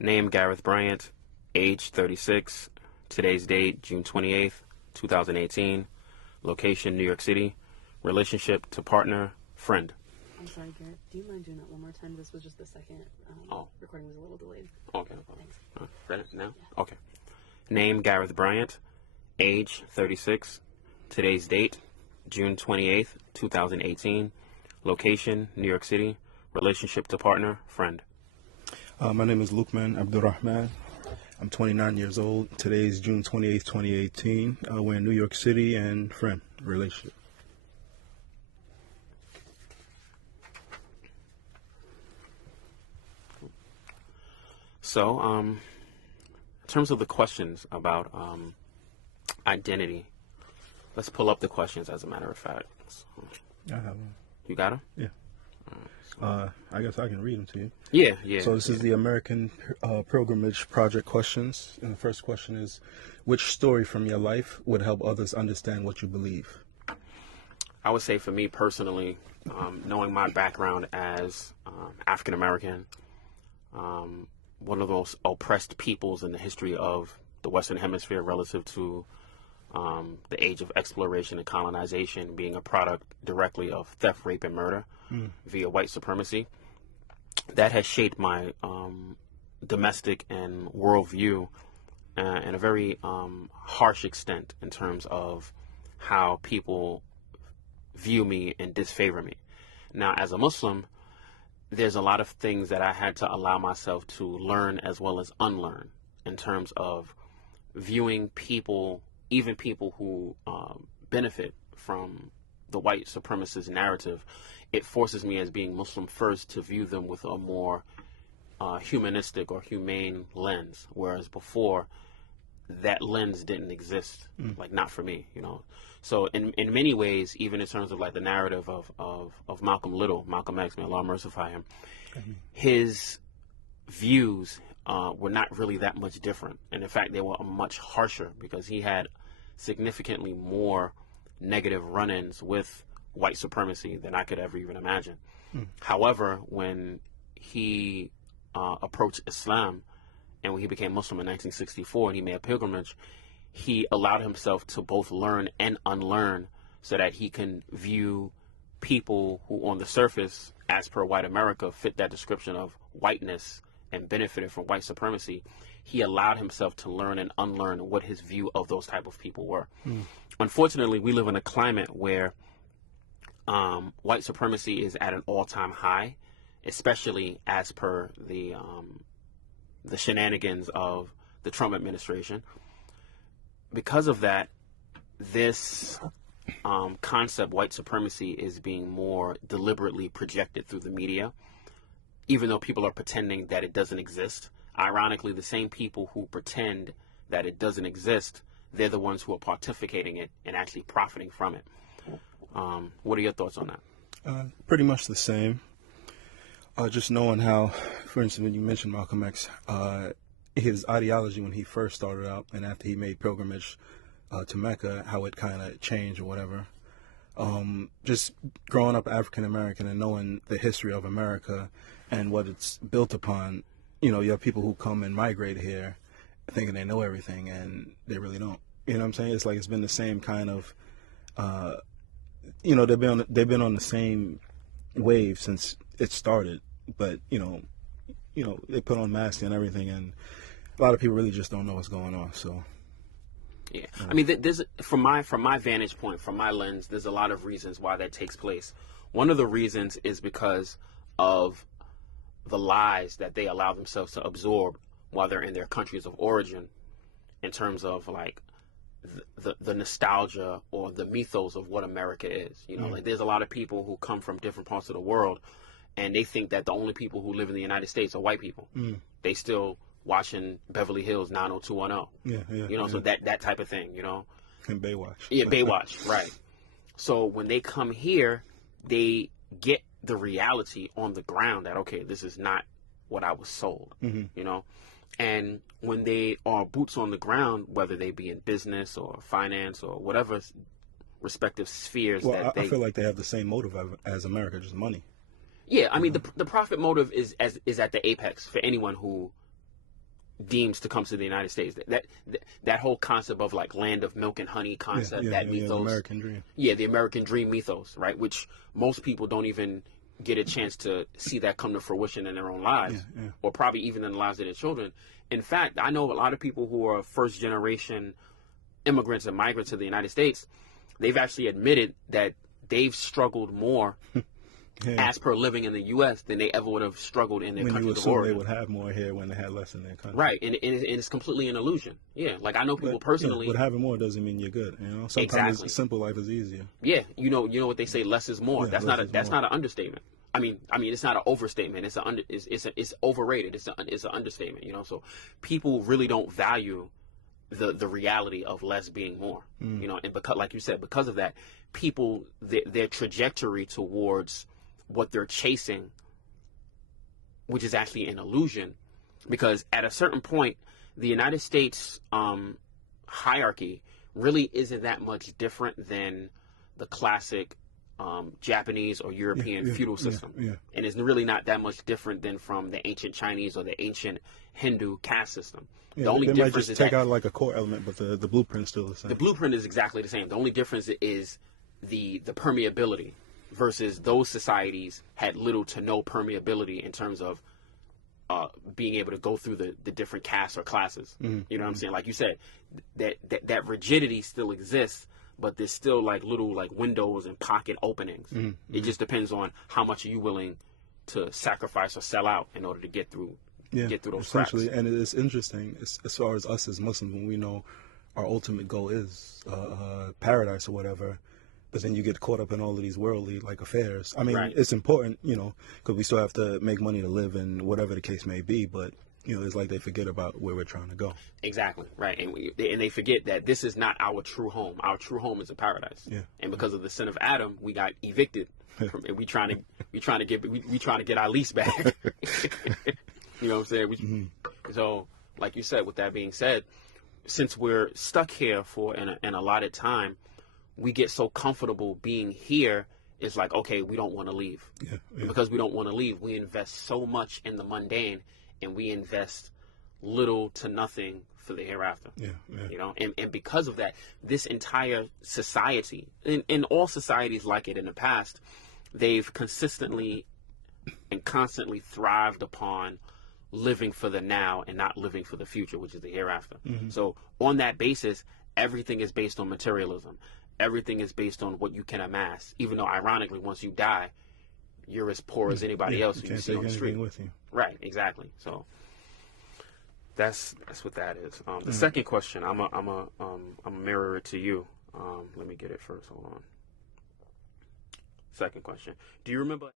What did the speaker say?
Name Gareth Bryant. Age 36. Today's date June 28th, 2018. Location New York City. Relationship to partner, friend. I'm sorry, Garrett. Do you mind doing that one more time? This was just the second recording was a little delayed. Okay, no problem. Thanks. Ready now? Yeah. Okay. Name Gareth Bryant. Age 36. Today's date June 28th, 2018. Location New York City. Relationship to partner, friend. My name is Lukman Abdurrahman. I'm 29 years old. Today is June 28th, 2018. We're in New York City and friend, relationship. So, in terms of the questions about identity, let's pull up the questions as a matter of fact. So, I have one. you got them? Yeah. I guess I can read them to you. Yeah. So this is the American Pilgrimage Project questions. And the first question is, which story from your life would help others understand what you believe? I would say for me personally, knowing my background as African American, one of those oppressed peoples in the history of the Western Hemisphere relative to the age of exploration and colonization, being a product directly of theft, rape, and murder via white supremacy, that has shaped my domestic and worldview in a very harsh extent in terms of how people view me and disfavor me. Now, as a Muslim, there's a lot of things that I had to allow myself to learn as well as unlearn in terms of viewing people, even people who benefit from the white supremacist narrative. It forces me as being Muslim first to view them with a more humanistic or humane lens, whereas before that lens didn't exist, like not for me, you know. So in many ways, even in terms of like the narrative of Malcolm X, may Allah mercify him, his views were not really that much different. And in fact, they were much harsher because he had significantly more negative run-ins with white supremacy than I could ever even imagine. However, when he approached Islam and when he became Muslim in 1964 and he made a pilgrimage, he allowed himself to both learn and unlearn so that he can view people who on the surface, as per white America, fit that description of whiteness and benefited from white supremacy. He allowed himself to learn and unlearn what his view of those type of people were. Unfortunately, we live in a climate where white supremacy is at an all-time high, especially as per the shenanigans of the Trump administration. Because of that, this concept, white supremacy, is being more deliberately projected through the media, even though people are pretending that it doesn't exist. Ironically, the same people who pretend that it doesn't exist, they're the ones who are pontificating it and actually profiting from it. What are your thoughts on that? Pretty much the same. Just knowing how, for instance, when you mentioned Malcolm X, his ideology when he first started out and after he made pilgrimage to Mecca, how it kind of changed or whatever. Just growing up African American and knowing the history of America and what it's built upon, you know, you have people who come and migrate here thinking they know everything and they really don't. You know what I'm saying? It's like it's been the same kind of, you know, they've been on the same wave since it started, but you know, they put on masks and everything, and a lot of people really just don't know what's going on. So. Yeah, I mean, there's from my vantage point, from my lens, there's a lot of reasons why that takes place. One of the reasons is because of the lies that they allow themselves to absorb while they're in their countries of origin, in terms of like the nostalgia or the mythos of what America is. You know, like there's a lot of people who come from different parts of the world, and they think that the only people who live in the United States are white people. They still watching Beverly Hills 90210. You know, so that type of thing, you know. And Baywatch. Yeah, Baywatch, right. So when they come here, they get the reality on the ground that, okay, this is not what I was sold, you know. And when they are boots on the ground, whether they be in business or finance or whatever respective spheres I feel like they have the same motive as America, just money. Yeah, I mean, the profit motive is at the apex for anyone who deems to come to the United States. That whole concept of like land of milk and honey concept, that mythos, the American dream. Yeah, the American dream mythos, right? Which most people don't even get a chance to see that come to fruition in their own lives, or probably even in the lives of their children. In fact, I know a lot of people who are first generation immigrants and migrants to the United States. They've actually admitted that they've struggled more as per living in the U.S. than they ever would have struggled in their country of origin. They would have more here when they had less in their country. Right, and it's completely an illusion. Yeah, like I know people personally. But having more doesn't mean you're good. You know, sometimes a simple life is easier. Yeah, you know what they say, less is more. That's not an understatement. I mean, it's not an overstatement. It's overrated. It's an understatement. You know, so people really don't value the reality of less being more. You know, and because, like you said, because of that, people their trajectory towards what they're chasing, which is actually an illusion, because at a certain point, the United States hierarchy really isn't that much different than the classic Japanese or European feudal system. And it's really not that much different than from the ancient Chinese or the ancient Hindu caste system. The only difference might just is take out like a core element, but the blueprint's still the same. The blueprint is exactly the same. The only difference is the permeability, versus those societies had little to no permeability in terms of being able to go through the different castes or classes. You know what I'm saying? Like you said, that rigidity still exists, but there's still like little like windows and pocket openings. It just depends on how much are you willing to sacrifice or sell out in order to get through those essentially cracks. And it is interesting as far as us as Muslims, when we know our ultimate goal is paradise or whatever, but then you get caught up in all of these worldly like affairs. I mean, it's important, you know, because we still have to make money to live and whatever the case may be, but you know, it's like they forget about where we're trying to go. Exactly, right. And they forget that this is not our true home. Our true home is a paradise. And because of the sin of Adam, we got evicted. And we trying to get our lease back. You know what I'm saying? So, like you said, with that being said, since we're stuck here for an allotted time, we get so comfortable being here. It's like, okay, we don't want to leave. And because we don't want to leave, we invest so much in the mundane, and we invest little to nothing for the hereafter. You know, and because of that, this entire society, in all societies like it in the past, they've consistently and constantly thrived upon living for the now and not living for the future, which is the hereafter. So on that basis, everything is based on materialism. Everything is based on what you can amass, even though ironically, once you die, you're as poor as anybody else who you see on the street. With you. Right, exactly. So that's what that is. The second question, I'm a mirror it to you. Let me get it first. Hold on. Second question. Do you remember